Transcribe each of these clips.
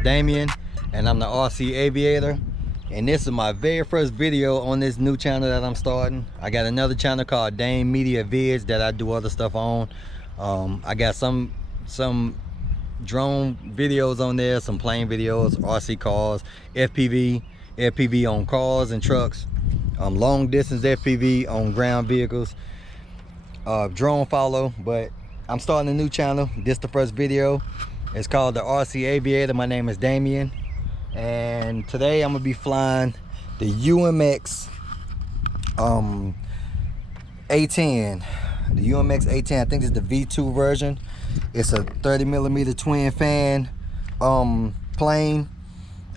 is Damien, and I'm the RC Aviator. And this is my very first video on this new channel that I'm starting. I got another channel called Dame Media Vids that I do other stuff on. I got some drone videos on there, some plane videos, RC cars, FPV on cars and trucks, long distance FPV on ground vehicles, drone follow. But I'm starting a new channel. This is the first video. It's called the RC Aviator. My name is Damien, and today I'm gonna be flying the UMX A-10. The UMX A-10, I think it's the V2 version. It's a 30mm twin fan plane.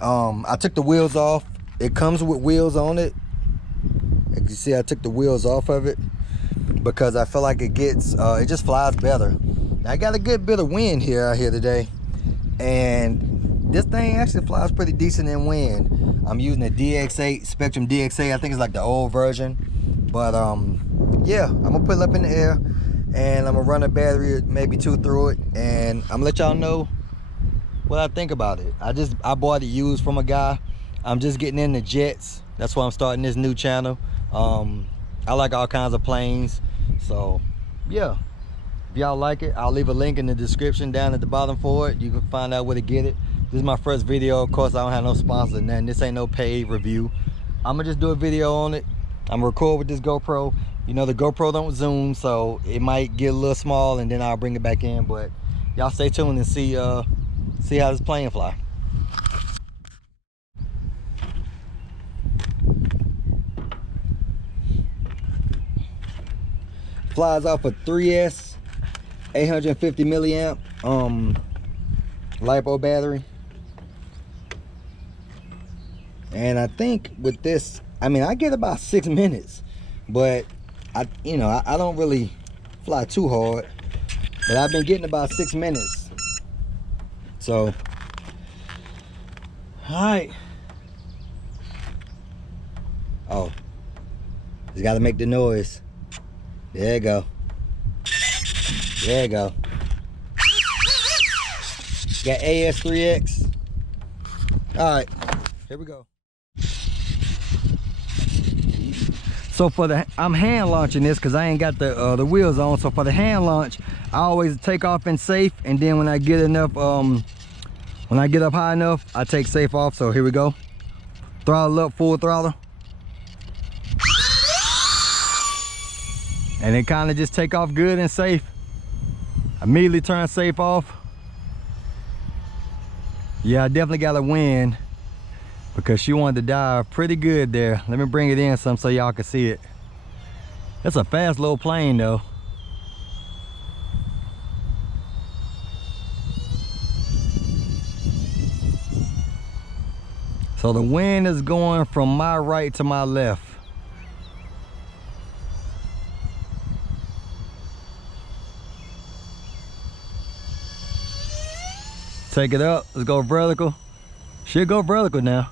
I took the wheels off. It comes with wheels on it. As you see, I took the wheels off of it because I feel like it just flies better. I got a good bit of wind out here today, and this thing actually flies pretty decent in wind. I'm using a DX8 Spectrum DX8. I think it's like the old version, but yeah, I'm gonna put it up in the air and I'm gonna run a battery, maybe 2 through it, and I'm gonna let y'all know what I think about it. I bought it used from a guy. I'm just getting into jets. That's why I'm starting this new channel. I like all kinds of planes, so yeah. If y'all like it, I'll leave a link in the description down at the bottom for it. You can find out where to get it. This is my first video. Of course, I don't have no sponsor, and this ain't no paid review. I'm gonna just do a video on it. I'm gonna record with this GoPro. You know, the GoPro don't zoom, so it might get a little small, and then I'll bring it back in. But y'all stay tuned and see how this plane fly. Flies off a 3S 850 milliamp LiPo battery. And I think with this, I mean, I get about 6 minutes, but I don't really fly too hard, but I've been getting about 6 minutes. So, all right. Oh, just gotta make the noise. There you go. There you go. Got AS3X. All right, here we go. So I'm hand launching this because I ain't got the wheels on. So for the hand launch, I always take off in safe, and then when I get enough, when I get up high enough, I take safe off. So here we go. Throttle up, full throttle. And it kind of just take off good and safe. Immediately turn safe off. Yeah, I definitely got a wind because she wanted to dive pretty good there. Let me bring it in some so y'all can see it. It's a fast little plane though. So the wind is going from my right to my left. Take it up, let's go vertical. Should go vertical now.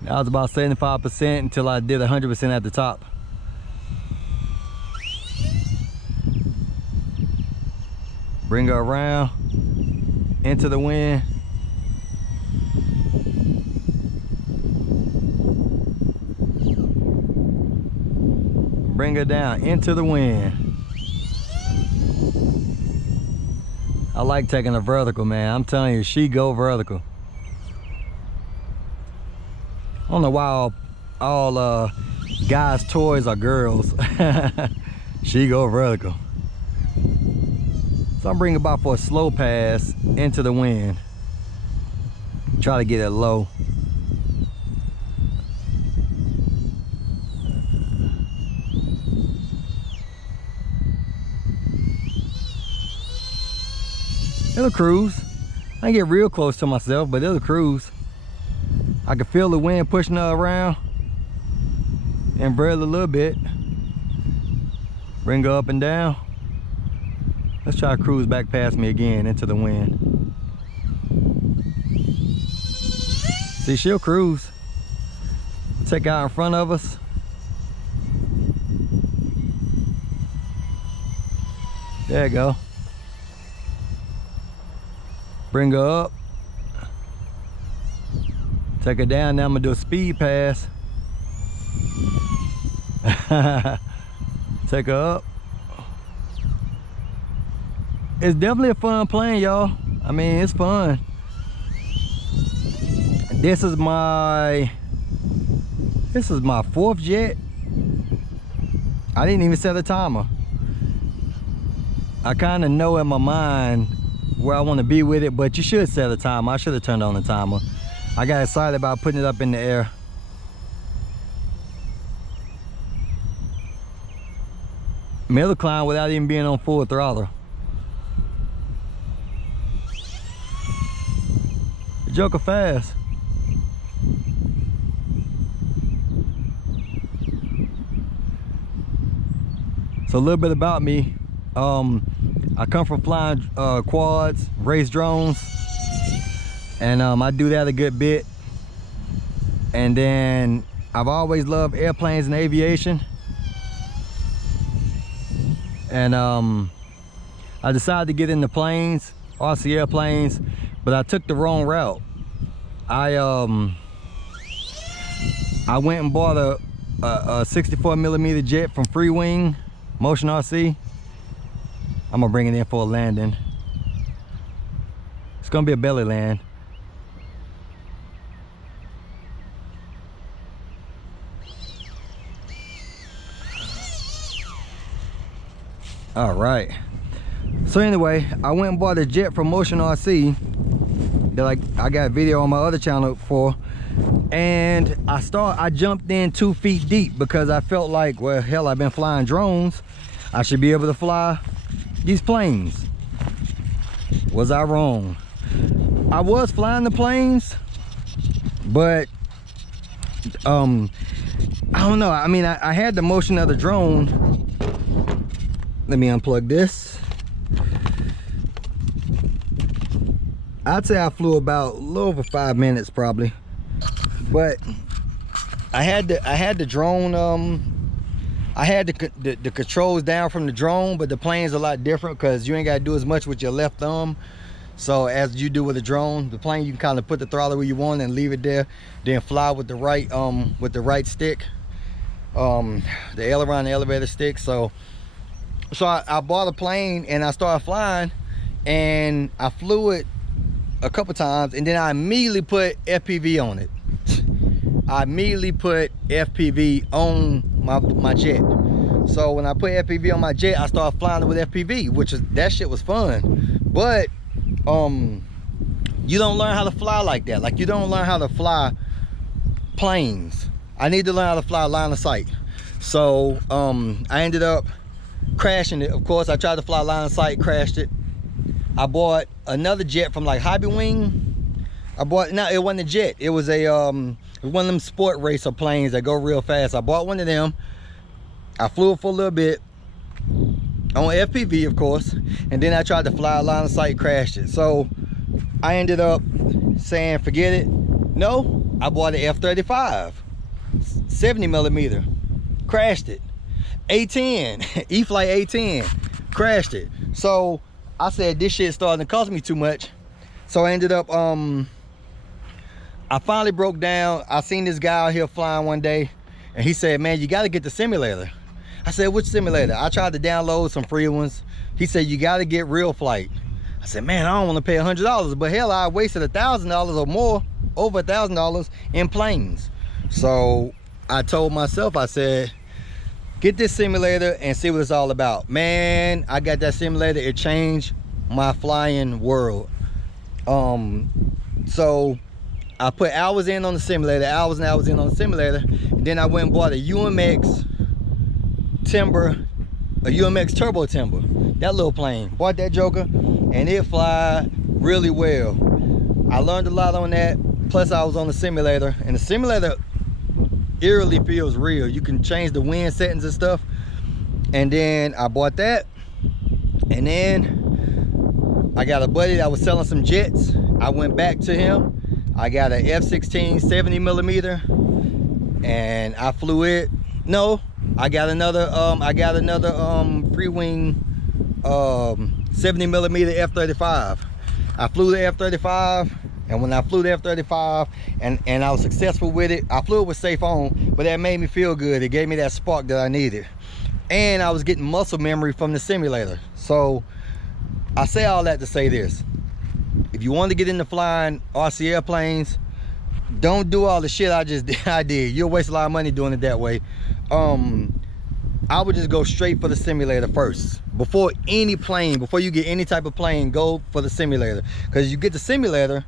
That was about 75% until I did 100% at the top. Bring her around into the wind. Bring her down into the wind. I like taking a vertical, man. I'm telling you, she go vertical. I don't know why all guys' toys are girls. She go vertical. So I'm bringing about for a slow pass into the wind. Try to get it low. It'll cruise. I ain't get real close to myself, but it'll cruise. I can feel the wind pushing her around. Invert a little bit. Bring her up and down. Let's try to cruise back past me again into the wind. See, she'll cruise. Take out in front of us. There you go. Bring her up. Take her down, now I'm gonna do a speed pass. Take her up. It's definitely a fun plane, y'all. I mean, it's fun. This is my 4th jet. I didn't even set a timer. I kind of know in my mind where I want to be with it, but you should set a timer. I should have turned on the timer. I got excited about putting it up in the air. Middle climb without even being on full throttle. The Joker fast. So a little bit about me. I come from flying quads, race drones, and I do that a good bit. And then I've always loved airplanes and aviation. And I decided to get into planes, RC airplanes, but I took the wrong route. I went and bought a 64mm jet from Free Wing Motion RC. I'm gonna bring it in for a landing. It's gonna be a belly land. All right. So anyway, I went and bought a jet from Motion RC that I got a video on my other channel for, and I jumped in 2 feet deep because I felt like, well, hell, I've been flying drones. I should be able to fly these planes. Was I wrong? I was flying the planes, but I don't know. I mean, I had the motion of the drone. Let me unplug this. I'd say I flew about a little over 5 minutes probably, but I had the drone. I had the controls down from the drone, but the plane's a lot different because you ain't got to do as much with your left thumb. So as you do with a drone, the plane, you can kind of put the throttle where you want and leave it there, then fly with the right stick, the aileron, the elevator stick. So I bought a plane and I started flying, and I flew it a couple times, and then I immediately put FPV on it. I immediately put FPV on my jet. So when I put FPV on my jet, I started flying it with FPV, that shit was fun. But you don't learn how to fly like that. Like, you don't learn how to fly planes. I need to learn how to fly line of sight. So I ended up crashing it. Of course, I tried to fly line of sight, crashed it. I bought another jet from like Hobby Wing. It wasn't a jet. It was one of them sport racer planes that go real fast. I bought one of them. I flew it for a little bit on FPV, of course, and then I tried to fly a line of sight, crashed it. So I ended up saying, forget it. No, I bought an F-35, 70mm, crashed it. A-10, Eflite A-10, crashed it. So I said, this shit starting to cost me too much. So I ended up, I finally broke down. I seen this guy out here flying one day, and he said, man, you got to get the simulator. I said, which simulator? I tried to download some free ones. He said, you got to get Real Flight. I said, man, I don't want to pay $100, but hell, I wasted $1,000 or more, over $1,000 in planes. So I told myself, I said, get this simulator and see what it's all about. Man, I got that simulator. It changed my flying world. So I put hours in on the simulator, hours and hours in on the simulator, and then I went and bought a UMX Turbo Timber, that little plane. Bought that joker, and it fly really well. I learned a lot on that. Plus I was on the simulator, and the simulator eerily feels real. You can change the wind settings and stuff. And then I bought that, and then I got a buddy that was selling some jets. I went back to him. I got an F-16 70mm, and I flew it. No, I got another Free Wing 70mm F-35. I flew the F-35, And when I flew the F-35 and I was successful with it, I flew it with safe on, but that made me feel good. It gave me that spark that I needed. And I was getting muscle memory from the simulator. So I say all that to say this. If you want to get into flying RC airplanes, don't do all the shit I did. You'll waste a lot of money doing it that way. I would just go straight for the simulator first. Before any plane, before you get any type of plane, go for the simulator. Because you get the simulator,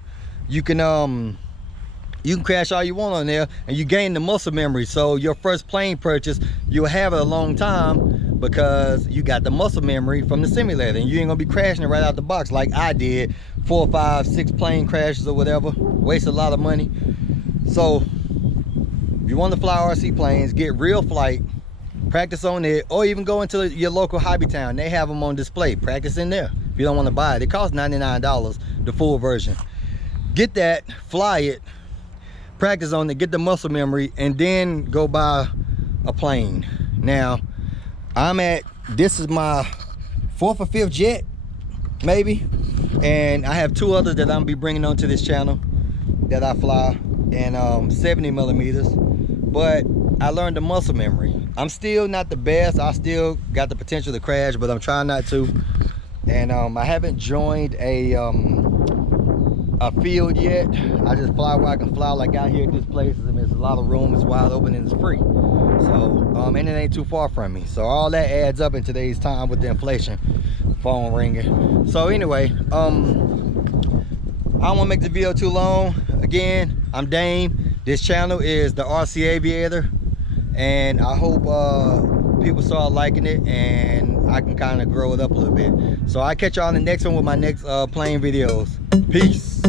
you can crash all you want on there and you gain the muscle memory. So your first plane purchase, you'll have it a long time because you got the muscle memory from the simulator, and you ain't gonna be crashing it right out the box like I did. 4, 5, 6 plane crashes or whatever, waste a lot of money. So if you want to fly RC planes, get real flight, practice on it, or even go into your local hobby town. They have them on display. Practice in there if you don't want to buy it. It costs $99, the full version. Get that, fly it, practice on it, get the muscle memory, and then go buy a plane. Now this is my 4th or 5th jet maybe, and I have 2 others that I'm gonna be bringing onto this channel that I fly in 70 millimeters. But I learned the muscle memory. I'm still not the best. I still got the potential to crash, but I'm trying not to. And I haven't joined a field yet. I just fly where I can fly, like out here at this place. I mean, there's a lot of room, it's wide open, and it's free. So and it ain't too far from me. So all that adds up in today's time with the inflation. Phone ringing. So anyway, I don't want to make the video too long. Again, I'm Dame. This channel is the RC Aviator, and I hope people start liking it and I can kind of grow it up a little bit. So I'll catch y'all in the next one with my next plane videos. Peace.